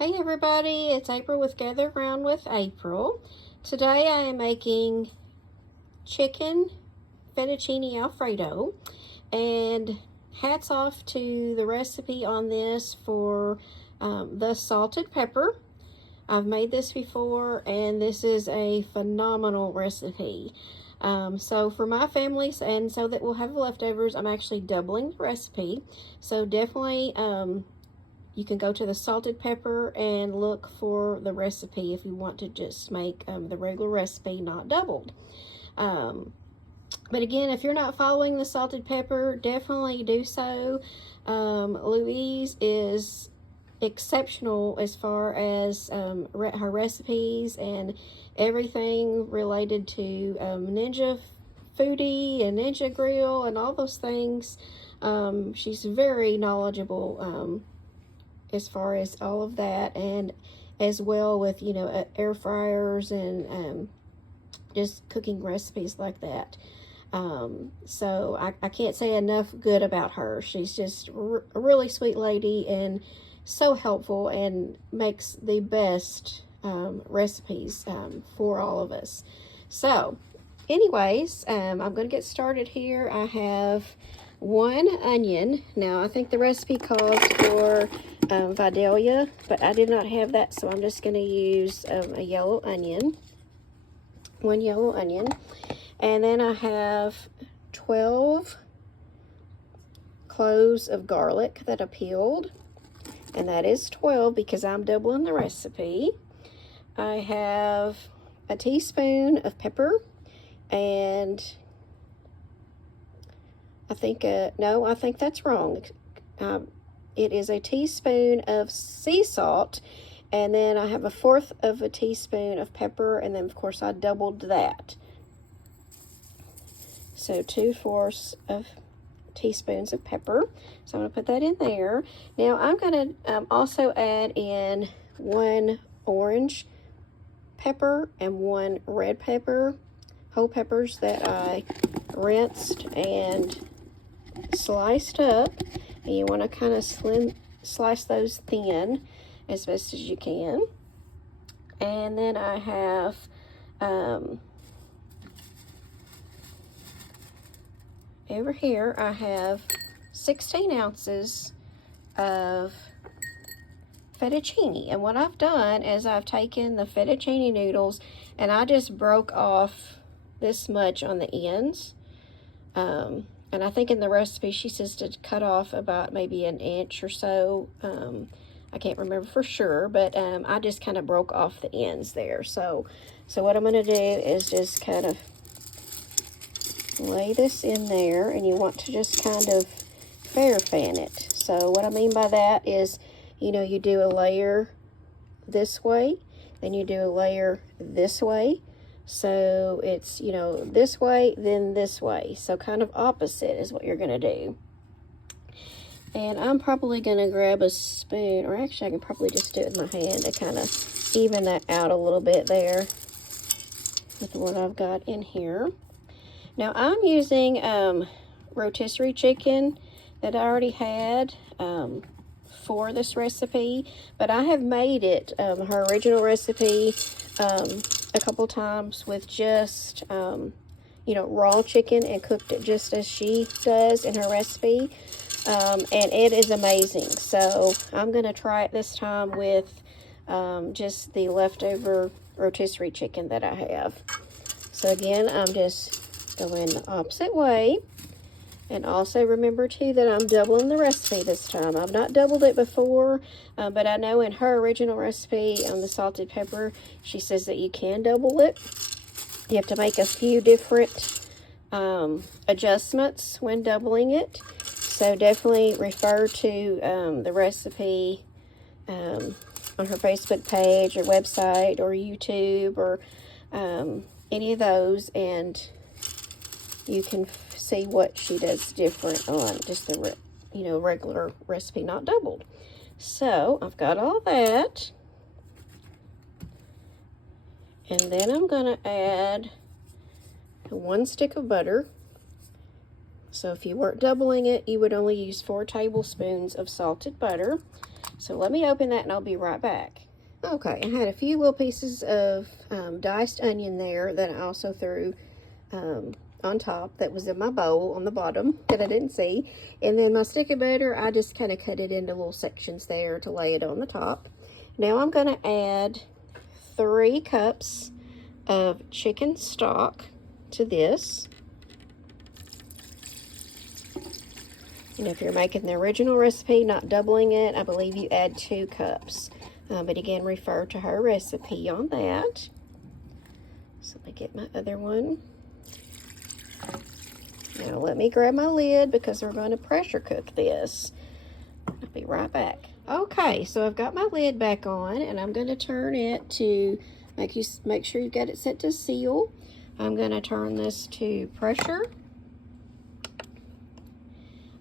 Hey everybody, it's April with Gather Round with April. Today I am making chicken fettuccine alfredo, and hats off to the recipe on this for the salted pepper. I've made this before and this is a phenomenal recipe. So for my families and so that we'll have leftovers, I'm actually doubling the recipe. So definitely you can go to the salted pepper and look for the recipe if you want to just make the regular recipe, not doubled. But again, if you're not following the salted pepper, definitely do so. Louise is exceptional as far as her recipes and everything related to Ninja Foodie and Ninja Grill and all those things. She's very knowledgeable as far as all of that, and as well with air fryers and just cooking recipes like that. So I can't say enough good about her. She's just a really sweet lady and so helpful and makes the best recipes for all of us. So anyways, I'm going to get started here. I have 1 onion. Now I think the recipe calls for Vidalia, but I did not have that, so I'm just going to use a yellow onion. 1 yellow onion. And then I have 12 cloves of garlic that I peeled, and that is 12 because I'm doubling the recipe. I have a teaspoon of pepper, and I think I think that's wrong. It is a teaspoon of sea salt, and then I have 1/4 of a teaspoon of pepper, and then of course I doubled that. So 2/4 of teaspoons of pepper. So I'm going to put that in there. Now I'm going to also add in 1 orange pepper and 1 red pepper, whole peppers that I rinsed and sliced up. And you want to kind of slice those thin as best as you can. And then I have over here I have 16 ounces of fettuccine. And what I've done is I've taken the fettuccine noodles and I just broke off this much on the ends. And I think in the recipe she says to cut off about maybe 1 inch or so. I can't remember for sure, but I just kind of broke off the ends there. So what I'm going to do is just kind of lay this in there, and you want to just kind of fair fan it. So what I mean by that is, you do a layer this way, then you do a layer this way. So it's, this way, then this way. So kind of opposite is what you're going to do. And I'm probably going to grab a spoon, or actually I can probably just do it with my hand to kind of even that out a little bit there with what I've got in here. Now I'm using rotisserie chicken that I already had for this recipe, but I have made it, her original recipe, a couple times with just, raw chicken and cooked it just as she does in her recipe. And it is amazing. So I'm going to try it this time with just the leftover rotisserie chicken that I have. So again, I'm just going the opposite way. And also remember too that I'm doubling the recipe this time. I've not doubled it before, but I know in her original recipe on the salted pepper, she says that you can double it. You have to make a few different adjustments when doubling it. So definitely refer to the recipe on her Facebook page or website or YouTube or any of those, and you can see what she does different on just the regular recipe, not doubled. So I've got all that, and then I'm going to add 1 stick of butter. So if you weren't doubling it, you would only use 4 tablespoons of salted butter. So let me open that and I'll be right back. Okay, I had a few little pieces of diced onion there that I also threw on top that was in my bowl on the bottom that I didn't see. And then my stick of butter, I just kind of cut it into little sections there to lay it on the top. Now I'm going to add 3 cups of chicken stock to this. And if you're making the original recipe, not doubling it, I believe you add 2 cups. But again, refer to her recipe on that. So let me get my other one. Now let me grab my lid because we're going to pressure cook this. I'll be right back. Okay, so I've got my lid back on and I'm going to turn it to make sure you've got it set to seal. I'm going to turn this to pressure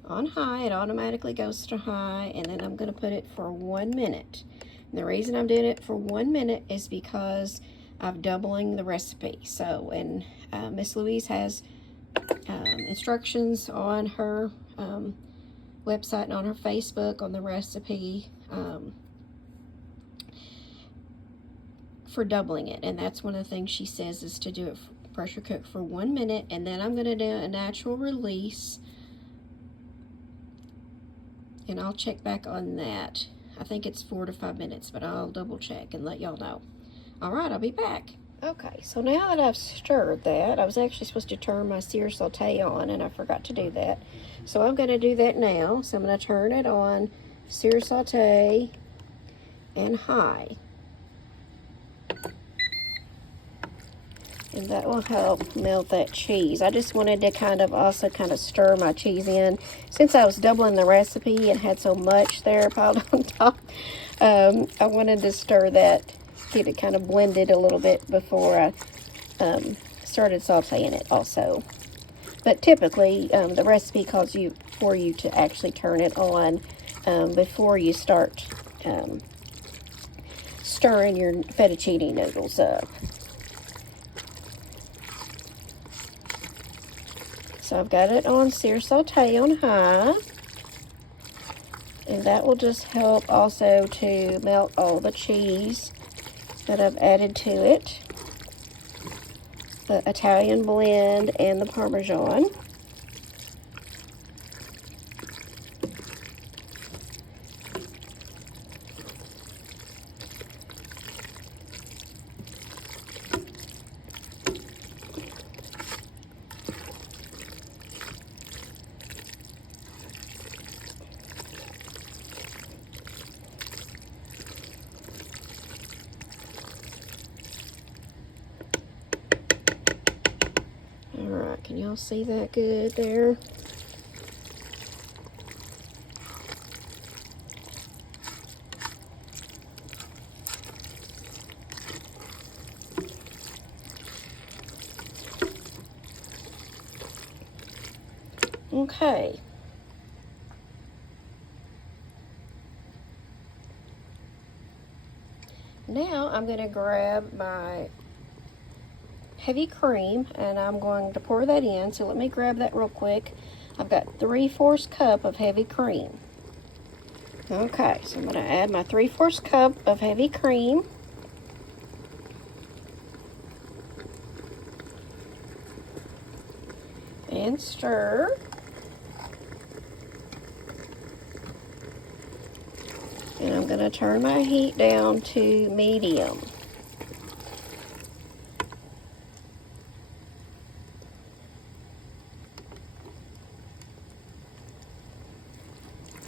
on high. It automatically goes to high, and then I'm going to put it for 1 minute. And the reason I'm doing it for 1 minute is because I'm doubling the recipe. So, and Miss Louise has instructions on her website and on her Facebook on the recipe for doubling it. And that's one of the things she says is to do it pressure cook for 1 minute, and then I'm going to do a natural release, and I'll check back on that. I think it's 4 to 5 minutes, but I'll double check and let y'all know. All right, I'll be back. Okay, so now that I've stirred that, I was actually supposed to turn my sear saute on, and I forgot to do that. So I'm going to do that now. So I'm going to turn it on, sear saute, and high. And that will help melt that cheese. I just wanted to also stir my cheese in. Since I was doubling the recipe and had so much there piled on top, I wanted to stir that, get it kind of blended a little bit before I started sauteing it also. But typically, the recipe calls for you to actually turn it on before you start stirring your fettuccine noodles up. So I've got it on sear saute on high, and that will just help also to melt all the cheese that I've added to it, the Italian blend and the Parmesan. Alright, can y'all see that good there? Okay. Now I'm going to grab my heavy cream and I'm going to pour that in. So let me grab that real quick. I've got 3/4 cup of heavy cream. Okay, so I'm going to add my 3/4 cup of heavy cream. And stir. And I'm going to turn my heat down to medium.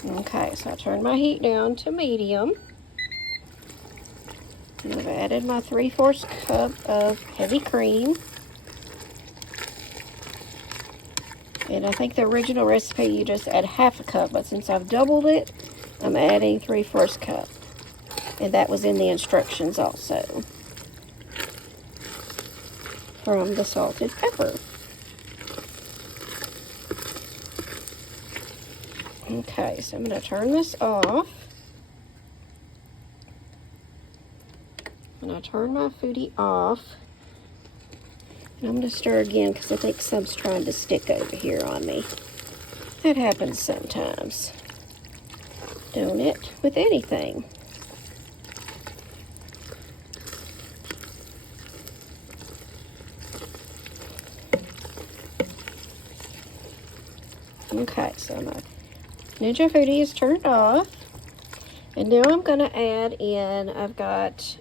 Okay, so I turned my heat down to medium. And I've added my 3/4 cup of heavy cream. And I think the original recipe you just add 1/2 cup, but since I've doubled it, I'm adding 3/4 cup. And that was in the instructions also from the salted pepper. Okay, so I'm going to turn this off. And I turn my foodie off. And I'm going to stir again because I think some's trying to stick over here on me. That happens sometimes. doing it with anything. Okay, so my Ninja Foodie is turned off. And now I'm going to add in, I've got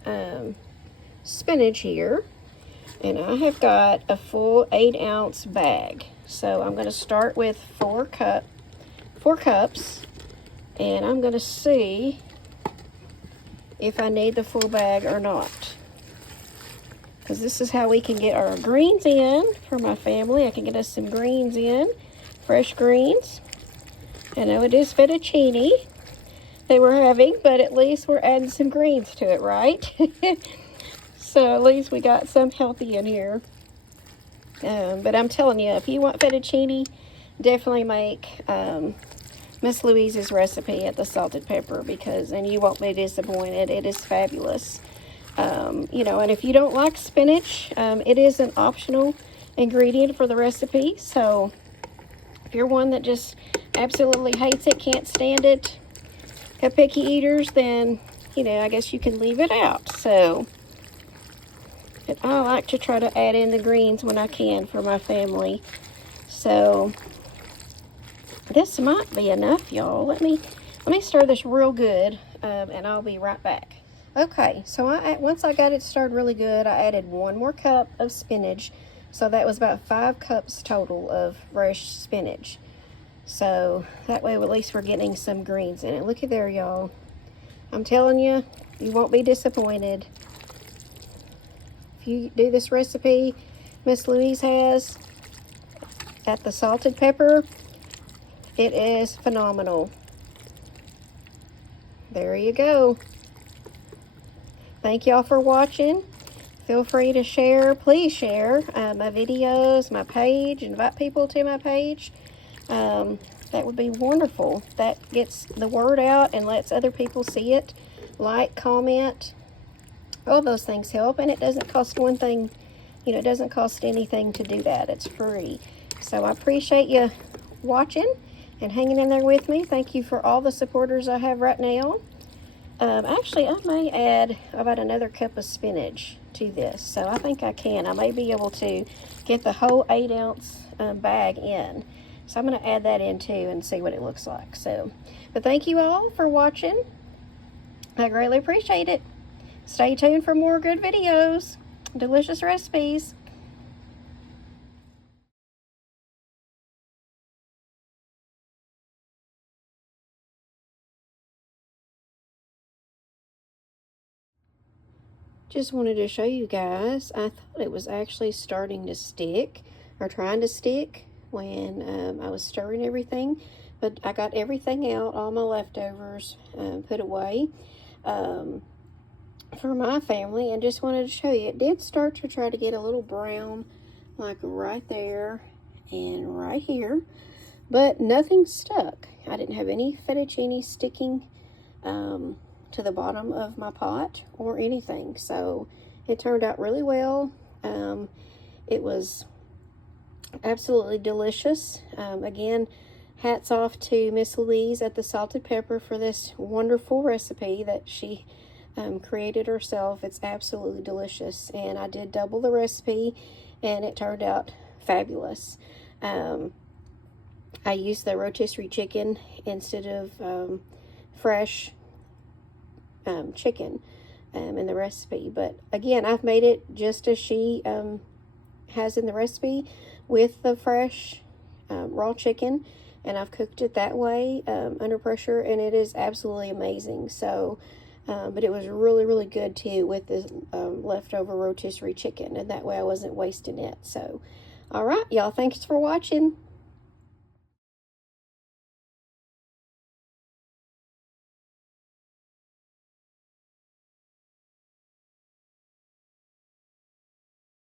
spinach here. And I have got a full 8-ounce bag. So I'm going to start with 4 cups. And I'm going to see if I need the full bag or not. Because this is how we can get our greens in for my family. I can get us some greens in. Fresh greens. I know it is fettuccine that we're having, but at least we're adding some greens to it, right? So at least we got some healthy in here. But I'm telling you, if you want fettuccine, definitely make Miss Louise's recipe at the salted pepper, and you won't be disappointed. It is fabulous. You know, and if you don't like spinach, it is an optional ingredient for the recipe. So if you're one that just absolutely hates it, can't stand it, got picky eaters, then, you know, I guess you can leave it out. So, but I like to try to add in the greens when I can for my family. So, this might be enough, y'all. Let me stir this real good, and I'll be right back. Okay, so once I got it stirred really good, I added 1 more cup of spinach. So that was about 5 cups total of fresh spinach. So that way at least we're getting some greens in it. Look at there, y'all. I'm telling you, you won't be disappointed. If you do this recipe Miss Louise has at the salted pepper, it is phenomenal. There you go. Thank y'all for watching. Feel free to share. Please share my videos, my page. Invite people to my page. That would be wonderful. That gets the word out and lets other people see it. Like, comment. All those things help. And it doesn't cost one thing. You know, it doesn't cost anything to do that. It's free. So I appreciate you watching and hanging in there with me. Thank you for all the supporters I have right now. Actually, I may add about another cup of spinach to this. So I think I can. I may be able to get the whole 8-ounce bag in. So I'm going to add that in too and see what it looks like. So, but thank you all for watching. I greatly appreciate it. Stay tuned for more good videos, delicious recipes. Just wanted to show you guys, I thought it was actually starting to stick, or trying to stick, when I was stirring everything. But I got everything out, all my leftovers put away for my family, and just wanted to show you. It did start to try to get a little brown, like right there and right here, but nothing stuck. I didn't have any fettuccine sticking to the bottom of my pot or anything. So it turned out really well. It was absolutely delicious. Again, hats off to Miss Louise at the Salted Pepper for this wonderful recipe that she created herself. It's absolutely delicious, and I did double the recipe and it turned out fabulous. I used the rotisserie chicken instead of fresh chicken in the recipe. But again, I've made it just as she has in the recipe, with the fresh raw chicken, and I've cooked it that way under pressure, and it is absolutely amazing. So but it was really, really good too with the leftover rotisserie chicken, and that way I wasn't wasting it. So all right, y'all, thanks for watching.